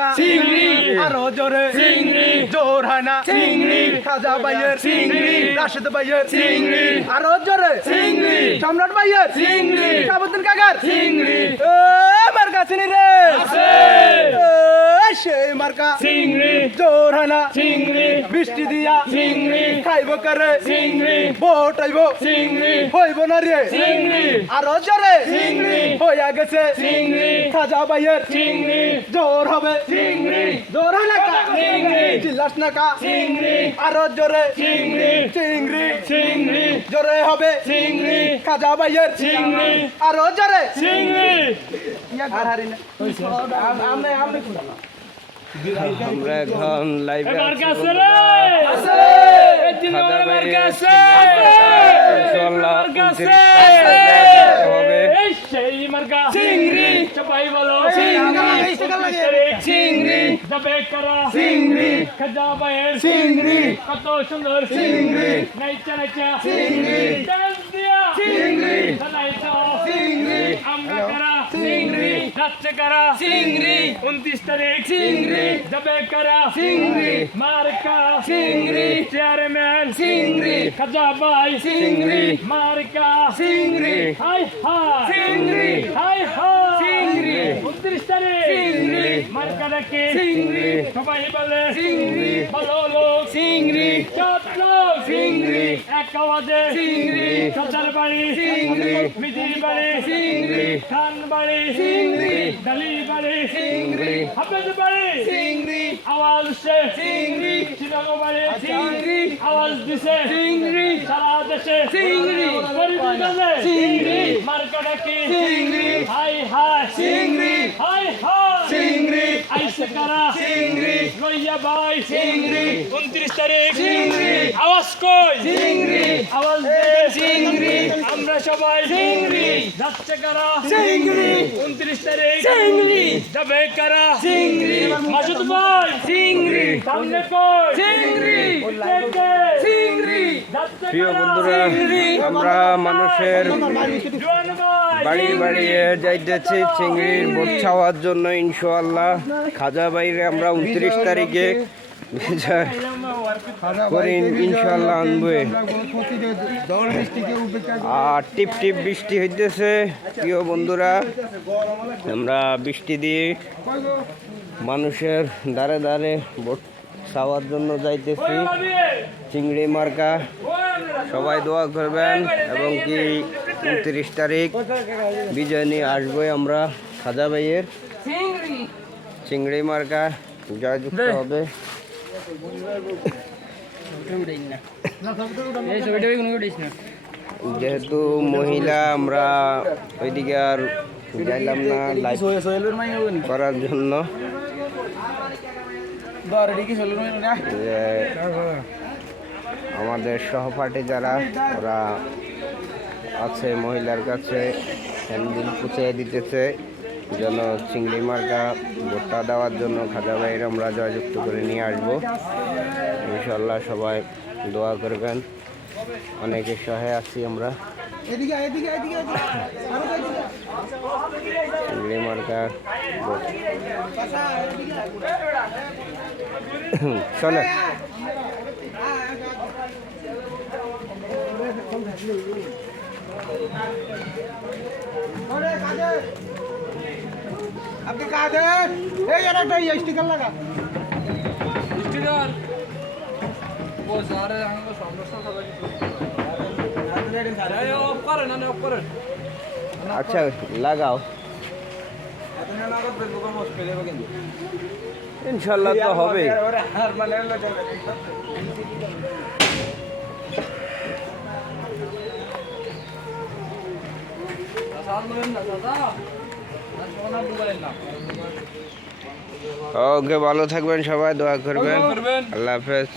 নাকা চিংড়ি আরো জোরে চিংড়ি জোর হয় না চিংড়ি খাজা ভাইয়ের চিংড়ি রাশেদ ভাইয়ের চিংড়ি আরো জোরে চিংড়ি সম্রাট ভাইয়ের চিংড়ি শাহাবুদ্দিন কাকার চিংড়ি মার্কা চিনি রে আছে সেই মার্কা চিংড়ি জোর হয় না চিংড়ি বৃষ্টি দিয়া চিংড়ি খাইব করে চিংড়ি ভোট হইব চিংড়ি হইব না রে চিংড়ি আরো জোরে চিংড়ি হইয়া গেছে চিংড়ি খাজা ভাইয়ের চিংড়ি জোর হবে চিংড়ি জোর হয় না চিংড়ি চিল্লাস না কা চিংড়ি আরো জোরে চিংড়ি চিংড়ি চিংড়ি জোরে হবে চিংড়ি খাজা ভাইয়ের চিংড়ি আরো জোরে চিংড়ি আর হারি না আমনে আমনে আমরা এখন লাইভে মার্কা আছে রে আছে এই দিন মার্কা আছে ইনশাআল্লাহ মার্কা আছে হবে এই সেই মার্কা চিংড়ি সবাই বলো চিংড়ি চিংড়ি দবে করা চিংড়ি খাজা ভাইয়ের চিংড়ি কত সুন্দর চিংড়ি নাইচা নাইচা চিংড়ি ডান্স দিয়া চিংড়ি নাইচা চিংড়ি আমরা করা চিংড়ি নাচে করা চিংড়ি 29 তারিখ চিংড়ি দবে করা চিংড়ি মার্কা চিংড়ি চেয়ারম্যান চিংড়ি খাজা ভাই চিংড়ি মার্কা চিংড়ি হাই হাই চিংড়ি হাই হাই চিংড়ি 29 তারিখ চিংড়ি মার্কা ডাকে চিংড়ি সবাই বলে চিংড়ি ভালো লোক চিংড়ি সব লোক চিংড়ি এক আওয়াজে চিংড়ি সর্দার বাড়ি চিংড়ি মিজির বাড়ি চিংড়ি খান বাড়ি চিংড়ি ডালি বাড়ি চিংড়ি হাফেজ বাড়ি চিংড়ি আওয়াজ সে চিংড়ি চিরাগ বাড়ি চিংড়ি আওয়াজ দিছে চিংড়ি সারা দেশে চিংড়ি পরিবারে চিংড়ি মার্কা ডাকে চিংড়ি হাই হাই চিংড়ি হাই হাই চিংড়ি আইসে কারা চিংড়ি রইয়া ভাই চিংড়ি 29 তারিখ চিংড়ি আওয়াজ কই চিংড়ি আওয়াজ দে চিংড়ি আমরা সবাই চিংড়ি যাচ্ছে কারা চিংড়ি 29 তারিখ চিংড়ি যাবে কারা চিংড়ি মাসুদ ভাই চিংড়ি সামনে কই চিংড়ি চিংড়ি যাচ্ছে প্রিয় বন্ধুরা আমরা মানুষের জোয়ান ভাই বাড়ি বাড়িয়ে যাইতেছি চিংড়ির ভোট খাওয়ার জন্য ইনশাআল্লাহ খাজা বাইরে আমরা 29 তারিখে করে ইনশাআল্লাহ আনবে আর টিপ টিপ বৃষ্টি হইতেছে প্রিয় বন্ধুরা আমরা বৃষ্টি দিয়ে মানুষের দ্বারে দ্বারে ভোট খাওয়ার জন্য যাইতেছি চিংড়ি মার্কা সবাই দোয়া করবেন এবং কি 29 তারিখ বিজয় নিয়ে আসবো আমরা খাজা ভাইয়ের চিংড়ি মার্কা জয়যুক্ত হবে যেহেতু মহিলা আমরা ওইদিকে আর যাইলাম না লাইভ করার জন্য যে আমাদের সহপাঠী যারা ওরা আছে মহিলার কাছে হ্যান্ডবিল পুষে দিতেছে যেন চিংড়ি মার্কা ভোটটা দেওয়ার জন্য খাজা ভাইয়ের আমরা জয়যুক্ত করে নিয়ে আসবো ইনশাল্লাহ সবাই দোয়া করবেন অনেকে সহায় আছি আমরা চিংড়ি মার্কা ভোট চলে আপনি কাদের এই একটা স্টিকার লাগা স্টিকার ও স্যার আমাকে সমস্যা হবে এই অফ করেন না অফ করেন আচ্ছা লাগাও আপনি না করতে বুকা মুশকিল হবে কিন্তু ইনশাল্লাহ তো হবে আর মানে হলো সাত বলেন না দাদা সোনা বুকালেন না ওকে ভালো থাকবেন সবাই দোয়া করবেন আল্লাহ হাফেজ